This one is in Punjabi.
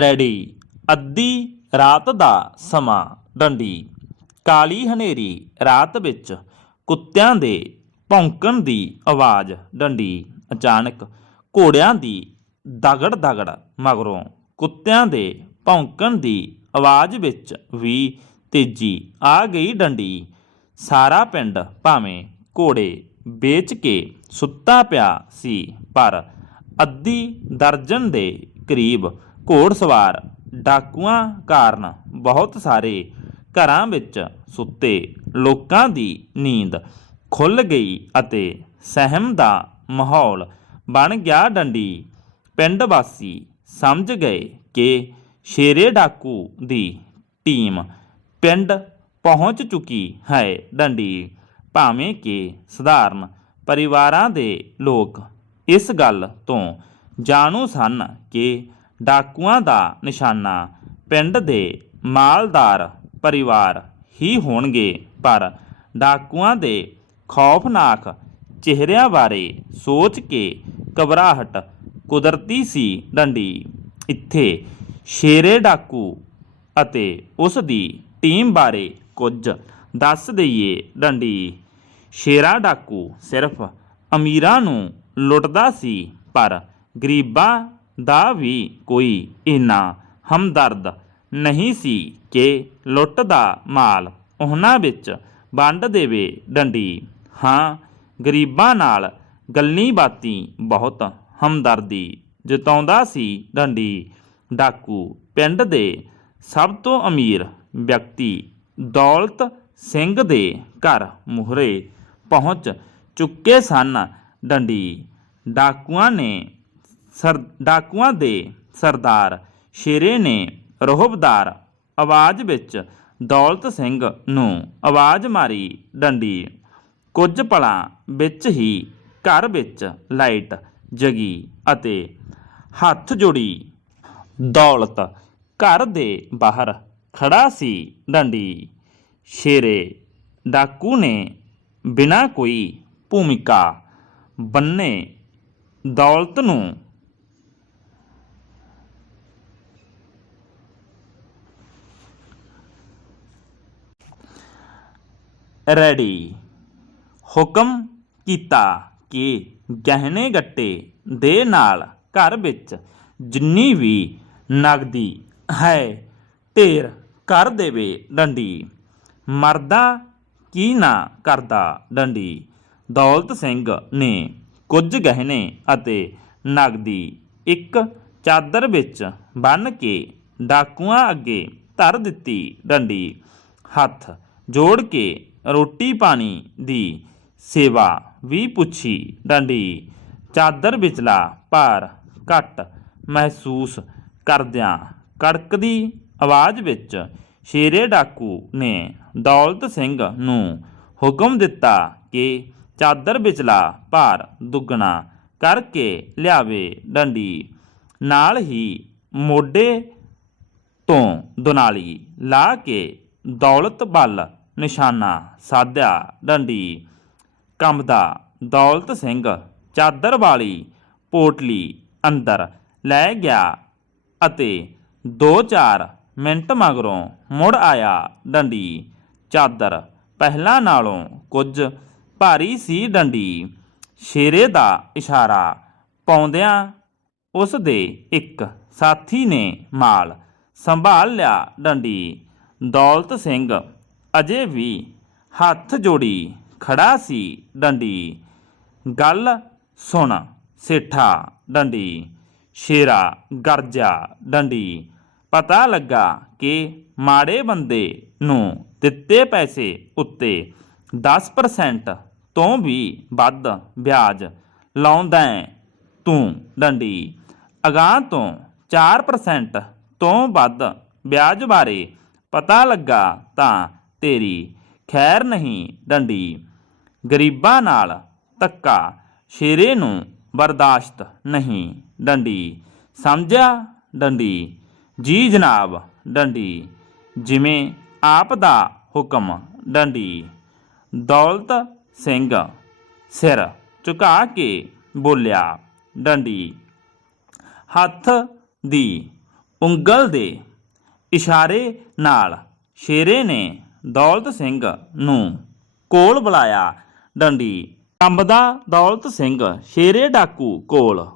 ਰੈਡੀ। ਅੱਧੀ ਰਾਤ ਦਾ ਸਮਾਂ। ਡੰਡੀ। ਕਾਲੀ ਹਨੇਰੀ ਰਾਤ ਵਿੱਚ ਕੁੱਤਿਆਂ ਦੇ ਭੌਂਕਣ ਦੀ ਆਵਾਜ਼। ਡੰਡੀ ਅਚਾਨਕ ਘੋੜਿਆਂ ਦੀ ਦਗੜ ਦਗੜ ਮਗਰੋਂ ਕੁੱਤਿਆਂ ਦੇ ਭੌਂਕਣ ਦੀ ਆਵਾਜ਼ ਵਿੱਚ ਵੀ ਤੇਜ਼ੀ ਆ ਗਈ। ਡੰਡੀ ਸਾਰਾ ਪਿੰਡ ਭਾਵੇਂ ਘੋੜੇ ਵੇਚ ਕੇ ਸੁੱਤਾ ਪਿਆ ਸੀ, ਪਰ ਅੱਧੀ ਦਰਜਨ ਦੇ ਕਰੀਬ ਘੋੜਸਵਾਰ ਡਾਕੂਆਂ ਕਾਰਨ ਬਹੁਤ ਸਾਰੇ ਘਰਾਂ ਵਿੱਚ ਸੁੱਤੇ ਲੋਕਾਂ ਦੀ ਨੀਂਦ ਖੁੱਲ ਗਈ ਅਤੇ ਸਹਿਮ ਦਾ ਮਾਹੌਲ ਬਣ ਗਿਆ ਡੰਡੀ। ਪਿੰਡ ਵਾਸੀ ਸਮਝ ਗਏ ਕਿ ਸ਼ੇਰੇ ਡਾਕੂ ਦੀ ਟੀਮ ਪਿੰਡ ਪਹੁੰਚ ਚੁੱਕੀ ਹੈ ਡੰਡੀ। ਭਾਵੇਂ ਕਿ ਸਧਾਰਨ ਪਰਿਵਾਰਾਂ ਦੇ ਲੋਕ ਇਸ ਗੱਲ ਤੋਂ ਜਾਣੂ ਸਨ ਕਿ ਡਾਕੂਆਂ ਦਾ ਨਿਸ਼ਾਨਾ ਪਿੰਡ ਦੇ ਮਾਲਦਾਰ ਪਰਿਵਾਰ ਹੀ ਹੋਣਗੇ। ਪਰ ਡਾਕੂਆਂ ਦੇ ਖੌਫਨਾਕ ਚਿਹਰਿਆਂ ਬਾਰੇ ਸੋਚ ਕੇ ਘਬਰਾਹਟ ਕੁਦਰਤੀ ਸੀ ਡੰਡੀ। ਇੱਥੇ ਸ਼ੇਰੇ ਡਾਕੂ ਅਤੇ ਉਸ ਦੀ ਟੀਮ ਬਾਰੇ ਕੁਝ ਦੱਸ ਦਈਏ ਡੰਡੀ। ਸ਼ੇਰਾ ਡਾਕੂ ਸਿਰਫ ਅਮੀਰਾਂ ਨੂੰ ਲੁੱਟਦਾ ਸੀ, ਪਰ ਗਰੀਬਾਂ ਦਾ ਵੀ ਕੋਈ ਇੰਨਾ ਹਮਦਰਦ ਨਹੀਂ ਸੀ ਕਿ ਲੁੱਟ ਦਾ ਮਾਲ ਉਹਨਾਂ ਵਿੱਚ ਵੰਡ ਦੇਵੇ ਡੰਡੀ। ਹਾਂ, ਗਰੀਬਾਂ ਨਾਲ ਗੱਲੀ ਬਾਤੀ ਬਹੁਤ ਹਮਦਰਦੀ ਜਤਾਉਂਦਾ ਸੀ ਡੰਡੀ। ਡਾਕੂ ਪਿੰਡ ਦੇ ਸਭ ਤੋਂ ਅਮੀਰ ਵਿਅਕਤੀ ਦੌਲਤ ਸਿੰਘ ਦੇ ਘਰ ਮੁਹਰੇ ਪਹੁੰਚ ਚੁੱਕੇ ਸਨ ਡੰਡੀ। ਡਾਕੂਆਂ ਨੇ ਸਰ, ਡਾਕੂਆਂ ਦੇ ਸਰਦਾਰ ਸ਼ੇਰੇ ਨੇ ਰੋਹਬਦਾਰ ਆਵਾਜ਼ ਵਿੱਚ ਦੌਲਤ ਸਿੰਘ ਨੂੰ ਆਵਾਜ਼ ਮਾਰੀ ਡੰਡੀ। ਕੁਝ ਪਲਾਂ ਵਿੱਚ ਹੀ ਘਰ ਵਿੱਚ ਲਾਈਟ ਜਗੀ ਅਤੇ ਹੱਥ ਜੋੜੀ ਦੌਲਤ ਘਰ ਦੇ ਬਾਹਰ ਖੜਾ ਸੀ ਡੰਡੀ। ਸ਼ੇਰੇ ਡਾਕੂ ਨੇ ਬਿਨਾਂ ਕੋਈ ਭੂਮਿਕਾ ਬੰਨੇ ਦੌਲਤ ਨੂੰ ਰੈਡੀ। ਹੁਕਮ ਕੀਤਾ ਕਿ ਗਹਿਣੇ ਗੱਟੇ ਦੇ ਨਾਲ ਘਰ ਵਿੱਚ ਜਿੰਨੀ ਵੀ ਨਗਦੀ ਹੈ, ਢੇਰ ਕਰ ਦੇਵੇ ਡੰਡੀ। ਮਰਦਾ ਕੀ ਨਾ ਕਰਦਾ ਡੰਡੀ? ਦੌਲਤ ਸਿੰਘ ਨੇ ਕੁਝ ਗਹਿਣੇ ਅਤੇ ਨਗਦੀ ਇੱਕ ਚਾਦਰ ਵਿੱਚ ਬੰਨ ਕੇ ਡਾਕੂਆਂ ਅੱਗੇ ਧਰ ਦਿੱਤੀ ਡੰਡੀ। ਹੱਥ ਜੋੜ ਕੇ ਰੋਟੀ ਪਾਣੀ ਦੀ ਸੇਵਾ ਵੀ ਪੁੱਛੀ ਡੰਡੀ। ਚਾਦਰ ਵਿਚਲਾ ਭਾਰ ਘੱਟ ਮਹਿਸੂਸ ਕਰਦਿਆਂ ਕੜਕਦੀ ਆਵਾਜ਼ ਵਿੱਚ ਸ਼ੇਰੇ ਡਾਕੂ ਨੇ ਦੌਲਤ ਸਿੰਘ ਨੂੰ ਹੁਕਮ ਦਿੱਤਾ ਕਿ ਚਾਦਰ ਵਿਚਲਾ ਭਾਰ ਦੁੱਗਣਾ ਕਰਕੇ ਲਿਆਵੇ ਡੰਡੀ। ਨਾਲ ਹੀ ਮੋਢੇ ਤੋਂ ਦੁਨਾਲੀ ਲਾ ਕੇ ਦੌਲਤ ਵੱਲ ਨਿਸ਼ਾਨਾ, ਸਾਧਿਆ, ਡੰਡੀ, ਕੰਬਦਾ, ਦੌਲਤ ਸਿੰਘ, ਚਾਦਰ ਵਾਲੀ, ਪੋਟਲੀ, ਅੰਦਰ ਲੈ ਗਿਆ ਅਤੇ 2-4 ਮਿੰਟ ਮਗਰੋਂ ਮੁੜ ਆਇਆ ਡੰਡੀ। ਚਾਦਰ ਪਹਿਲਾਂ ਨਾਲੋਂ ਕੁਝ ਭਾਰੀ ਸੀ ਡੰਡੀ। ਸ਼ੇਰੇ ਦਾ ਇਸ਼ਾਰਾ ਪਾਉਂਦਿਆਂ ਉਸ ਦੇ ਇੱਕ ਸਾਥੀ ਨੇ ਮਾਲ ਸੰਭਾਲ ਲਿਆ ਡੰਡੀ। ਦੌਲਤ ਸਿੰਘ ਅਜੇ ਵੀ ਹੱਥ ਜੋੜੀ ਖੜਾ ਸੀ ਡੰਡੀ। ਗੱਲ ਸੁਣ ਸੇਠਾ ਡੰਡੀ। ਸ਼ੇਰਾ ਗਰਜਾ ਡੰਡੀ। ਪਤਾ ਲੱਗਾ ਕਿ ਮਾੜੇ ਬੰਦੇ ਨੂੰ ਦਿੱਤੇ ਪੈਸੇ ਉੱਤੇ 10% ਤੋਂ ਵੀ ਵੱਧ ਵਿਆਜ ਲਾਉਂਦਾ ਹੈ ਤੂੰ ਡੰਡੀ। ਅਗਾਂਹ ਤੋਂ 4% ਤੋਂ ਵੱਧ ਵਿਆਜ ਬਾਰੇ ਪਤਾ ਲੱਗਾ ਤਾਂ ਤੇਰੀ, ਖੈਰ ਨਹੀਂ ਡੰਡੀ। ਗਰੀਬਾਂ ਨਾਲ ਧੱਕਾ, ਸ਼ੇਰੇ ਨੂੰ ਬਰਦਾਸ਼ਤ ਨਹੀਂ ਡੰਡੀ। ਸਮਝਿਆ ਡੰਡੀ? ਜੀ ਜਨਾਬ, ਡੰਡੀ। ਜਿਵੇਂ ਆਪ ਦਾ ਹੁਕਮ ਡੰਡੀ। ਦੌਲਤ ਸਿੰਘ ਸਿਰ ਝੁਕਾ ਕੇ ਬੋਲਿਆ, ਡੰਡੀ, ਹੱਥ ਦੀ ਉਂਗਲ ਦੇ ਇਸ਼ਾਰੇ ਨਾਲ ਸ਼ੇਰੇ ਨੇ ਦੌਲਤ ਸਿੰਘ ਨੂੰ ਕੋਲ ਬੁਲਾਇਆ। ਡੰਡੀ ਕੰਬਦਾ ਦੌਲਤ ਸਿੰਘ ਸ਼ੇਰੇ ਡਾਕੂ ਕੋਲ।